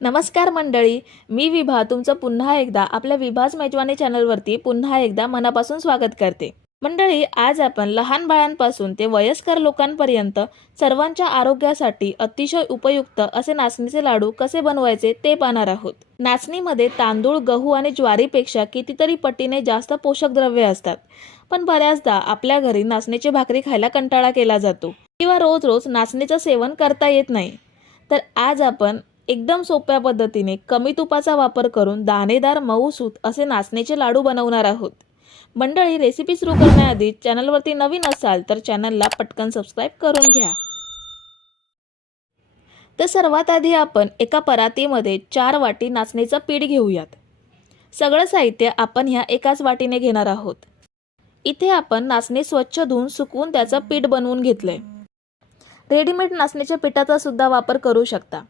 नमस्कार मंडळी मी विभा तुमचं पुन्हा एकदा आपल्या विभाज मेजवानी चॅनलवरती पुन्हा एकदा मनापासून स्वागत करते. मंडळी आज आपण लहान बाळांपासून ते वयस्कर लोकांपर्यंत सर्वांच्या आरोग्यासाठी अतिशय उपयुक्त असे नाचणीचे लाडू कसे बनवायचे ते पाहणार आहोत. नाचणीमध्ये तांदूळ गहू आणि ज्वारीपेक्षा कितीतरी पटीने जास्त पोषक द्रव्ये असतात. पण बऱ्याचदा आपल्या घरी नाचणीची भाकरी खायला कंटाळा केला जातो किंवा रोज रोज नाचणीचं सेवन करता येत नाही. तर आज आपण एकदम सोप्या पद्धतीने कमी तुपाचा वापर करून दाणेदार मऊसूत असे नाचण्याचे लाडू बनवणार आहोत. मंडळी रेसिपी सुरू करण्याआधी चॅनलवरती नवीन असाल तर चॅनलला पटकन सबस्क्राईब करून घ्या. तर सर्वात आधी आपण एका परातीमध्ये चार वाटी नाचणीचं पीठ घेऊयात. सगळं साहित्य आपण ह्या एकाच वाटीने घेणार आहोत. इथे आपण नाचणी स्वच्छ धुवून सुकवून त्याचं पीठ बनवून घेतलंय. रेडीमेड नाचणीच्या पिठाचा सुद्धा वापर करू शकता.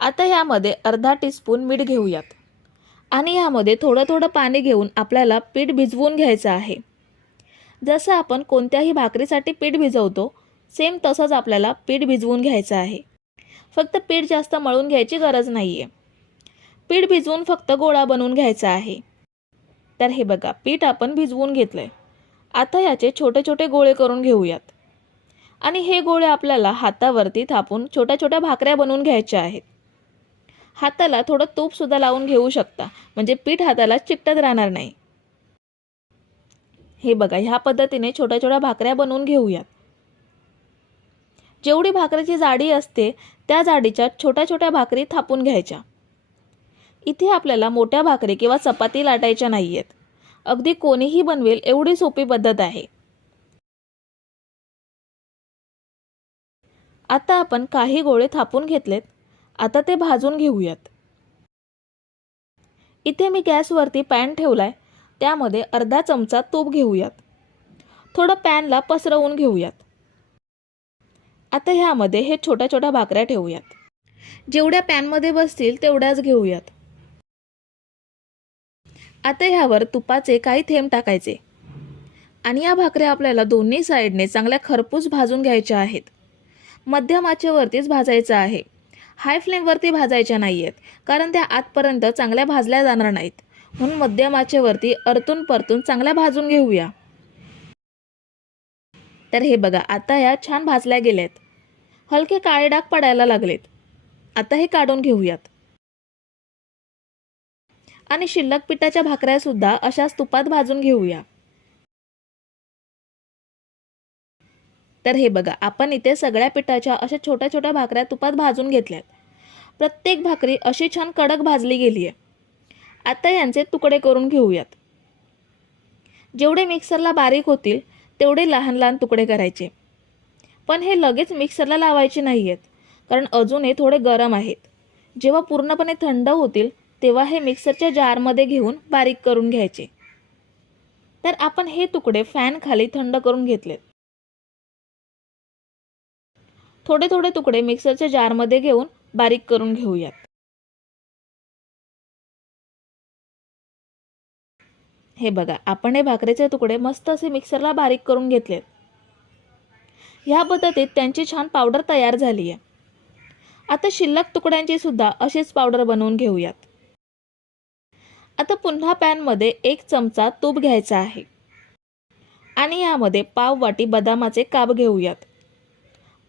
आता ह्यामध्ये अर्धा टीस्पून मीठ घेऊयात. आणि ह्यामध्ये थोडं थोडं पाणी घेऊन आपल्याला पीठ भिजवून घ्यायचं आहे. जसं आपण कोणत्याही भाकरीसाठी पीठ भिजवतो सेम तसंच आपल्याला पीठ भिजवून घ्यायचं आहे. फक्त पीठ जास्त मळून घ्यायची गरज नाही आहे पीठ भिजवून फक्त गोळा बनवून घ्यायचा आहे. तर हे बघा पीठ आपण भिजवून घेतलं आहे आता याचे छोटे छोटे गोळे करून घेऊयात. आणि हे गोळे आपल्याला हातावरती थापून छोट्या छोट्या भाकऱ्या बनवून घ्यायच्या आहेत. हाताला थोडं तूपसुद्धा लावून घेऊ शकता. म्हणजे पीठ हाताला चिकटत राहणार नाही. हे बघा ह्या पद्धतीने छोट्या छोट्या भाकऱ्या बनवून घेऊयात. जेवढी भाकरीची जाडी असते त्या जाडीच्या छोट्या छोट्या भाकरी थापून घ्यायच्या. इथे आपल्याला मोठ्या भाकरी किंवा चपाती लाटायच्या नाही आहेत अगदी कोणीही बनवेल एवढी सोपी पद्धत आहे. आता आपण काही गोळे थापून घेतलेत. आता ते भाजून घेऊयात. इथे मी गॅसवरती पॅन ठेवलाय त्यामध्ये अर्धा चमचा तूप घेऊयात. थोडं पॅनला पसरवून घेऊयात. आता ह्यामध्ये हे छोट्या छोट्या भाकऱ्या ठेवूयात. जेवढ्या पॅनमध्ये बसतील तेवढ्याच घेऊयात. आता ह्यावर तुपाचे काही थेंब टाकायचे. आणि या भाकऱ्या आपल्याला दोन्ही साईडने चांगल्या खरपूस भाजून घ्यायच्या आहेत. मध्यम आचेवरतीच भाजायचं आहे. हाय फ्लेमवरती भाजायच्या नाही आहेत कारण त्या आतपर्यंत चांगल्या भाजल्या जाणार नाहीत. म्हणून मध्यम आचेवरती परतून चांगल्या भाजून घेऊया. तर हे बघा आता या छान भाजल्या गेल्यात. हलके काळे डाग पडायला लागलेत. आता हे काढून घेऊयात. आणि शिल्लक पिठाच्या भाकऱ्या सुद्धा अशाच तुपात भाजून घेऊया. तर हे बघा आपण इथे सगळ्या पिठाच्या अशा छोट्या छोट्या भाकऱ्या तुपात भाजून घेतल्यात. प्रत्येक भाकरी अशी छान कडक भाजली गेली आहे. आता यांचे तुकडे करून घेऊयात. जेवढे मिक्सरला बारीक होतील तेवढे लहान लहान तुकडे करायचे. पण हे लगेच मिक्सरला लावायचे नाही आहेत कारण अजून हे थोडे गरम आहेत. जेव्हा पूर्णपणे थंड होतील तेव्हा हे मिक्सरच्या जारमध्ये घेऊन बारीक करून घ्यायचे. तर आपण हे तुकडे फॅन खाली थंड करून घेतलेत. थोडे थोडे तुकडे मिक्सरच्या जारमध्ये घेऊन बारीक करून घेऊयात. हे बघा आपण हे भाकरीचे तुकडे मस्त असे मिक्सरला बारीक करून घेतलेत. ह्या पद्धतीत त्यांची छान पावडर तयार झाली आहे. आता शिल्लक तुकड्यांची सुद्धा अशीच पावडर बनवून घेऊयात. आता पुन्हा पॅनमध्ये एक चमचा तूप घ्यायचा आहे. आणि यामध्ये पाव वाटी बदामाचे काप घेऊयात.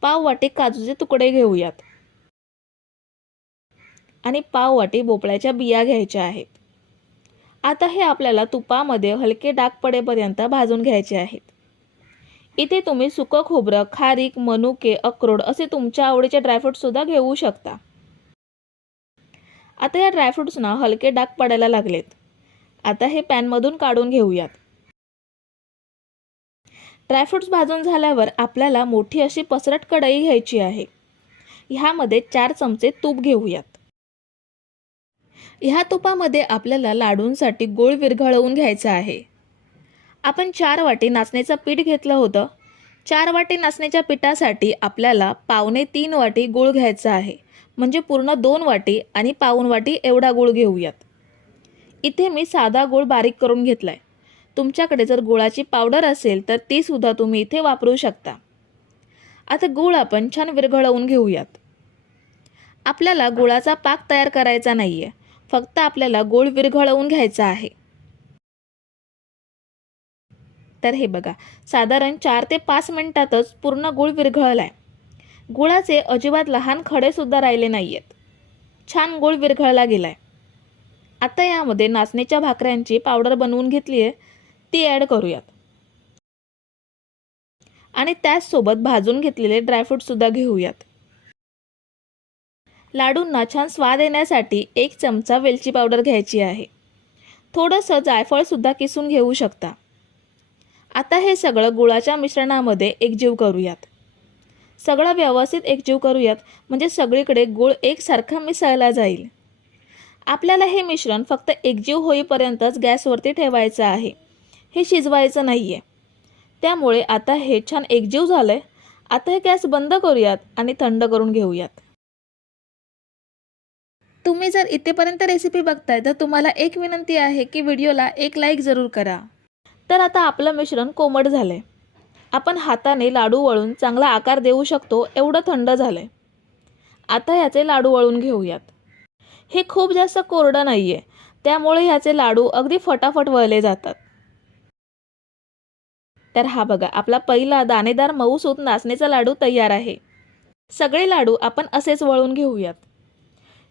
पाव वाटे काजूचे तुकडे घेऊयात. आणि पाव वाटी भोपळ्याच्या बिया घ्यायच्या आहेत. आता हे आपल्याला तुपामध्ये हलके डाग पडेपर्यंत भाजून घ्यायचे आहेत. इथे तुम्ही सुकं खोबरं खारीक मनुके अक्रोड असे तुमच्या आवडीचे ड्रायफ्रूटसुद्धा घेऊ शकता. आता या ड्रायफ्रुट्सना हलके डाग पडायला लागलेत. आता हे पॅनमधून काढून घेऊयात. ड्रायफ्रुट्स भाजून झाल्यावर आपल्याला मोठी अशी पसरट कढई घ्यायची आहे. ह्यामध्ये चार चमचे तूप घेऊयात. ह्या तुपामध्ये आपल्याला लाडूंसाठी गोळ विरघळवून घ्यायचा आहे. आपण चार वाटी नाचण्याचं पीठ घेतलं होतं. चार वाटी नाचण्याच्या पिठासाठी आपल्याला पावणे तीन वाटी गूळ घ्यायचा आहे. म्हणजे पूर्ण दोन वाटी आणि पाऊन वाटी एवढा गूळ घेऊयात. इथे मी साधा गूळ बारीक करून घेतला आहे तुमच्याकडे जर गुळाची पावडर असेल तर ती सुद्धा तुम्ही इथे वापरू शकता. आता गूळ आपण छान विरघळवून घेऊयात. आपल्याला गुळाचा पाक तयार करायचा नाही आहे फक्त आपल्याला गुळ विरघळवून घ्यायचा आहे. तर हे बघा साधारण चार ते पाच मिनिटातच पूर्ण गुळ विरघळला आहे गुळाचे अजिबात लहान खडेसुद्धा राहिले नाही आहेत छान गुळ विरघळला गेला आहे आता यामध्ये नाचणीच्या भाकऱ्यांची पावडर बनवून घेतली आहे ती ॲड करूयात. आणि त्याचसोबत भाजून घेतलेले ड्रायफ्रूटसुद्धा घेऊयात. लाडूंना छान स्वाद येण्यासाठी एक चमचा वेलची पावडर घ्यायची आहे. थोडंसं जायफळसुद्धा किसून घेऊ शकता. आता हे सगळं गुळाच्या मिश्रणामध्ये एकजीव करूयात. सगळं व्यवस्थित एकजीव करूयात म्हणजे सगळीकडे गुळ एकसारखा मिसळला जाईल. आपल्याला हे मिश्रण फक्त एकजीव होईपर्यंतच गॅसवरती ठेवायचं आहे. हे शिजवायचं नाही आहे त्यामुळे आता हे छान एकजीव झालं आहे आता हे गॅस बंद करूयात आणि थंड करून घेऊयात. तुम्ही जर इथेपर्यंत रेसिपी बघताय तर तुम्हाला एक विनंती आहे की व्हिडिओला एक लाईक जरूर करा. तर आता आपलं मिश्रण कोमट झालं आहे आपण हाताने लाडू वळून चांगला आकार देऊ शकतो एवढं थंड झालं आहे आता ह्याचे लाडू वळून घेऊयात. हे खूप जास्त कोरडं नाही आहे त्यामुळे ह्याचे लाडू अगदी फटाफट वळले जातात. तर हा बघा आपला पहिला दाणेदार मऊसूत नाचणीचा लाडू तयार आहे. सगळे लाडू आपण असेच वळून घेऊयात.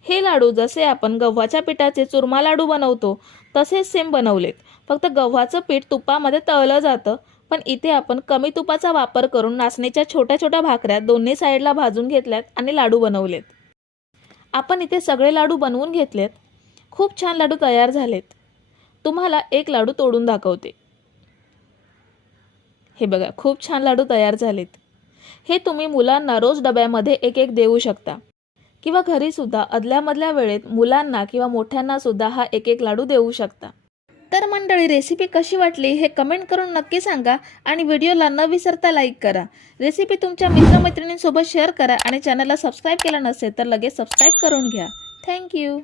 हे लाडू जसे आपण गव्हाच्या पिठाचे चुरमा लाडू बनवतो तसेच सेम बनवलेत. फक्त गव्हाचं पीठ तुपामध्ये तळलं जातं पण इथे आपण कमी तुपाचा वापर करून नाचणीच्या छोट्या छोट्या भाकऱ्या दोन्ही साईडला भाजून घेतल्यात आणि लाडू बनवलेत. आपण इथे सगळे लाडू बनवून घेतलेत. खूप छान लाडू तयार झालेत. तुम्हाला एक लाडू तोडून दाखवते. हे बघा खूप छान लाडू तयार झालेत. हे तुम्ही मुलांना रोज डब्यामध्ये एक एक देऊ शकता. किंवा घरीसुद्धा अदल्यामधल्या वेळेत मुलांना किंवा मोठ्यांना सुद्धा हा एक एक लाडू देऊ शकता. तर मंडळी रेसिपी कशी वाटली हे कमेंट करून नक्की सांगा आणि व्हिडिओला न विसरता लाईक करा. रेसिपी तुमच्या मित्रमैत्रिणींसोबत शेअर करा आणि चॅनलला सबस्क्राईब केलं नसेल तर लगेच सबस्क्राईब करून घ्या. थँक्यू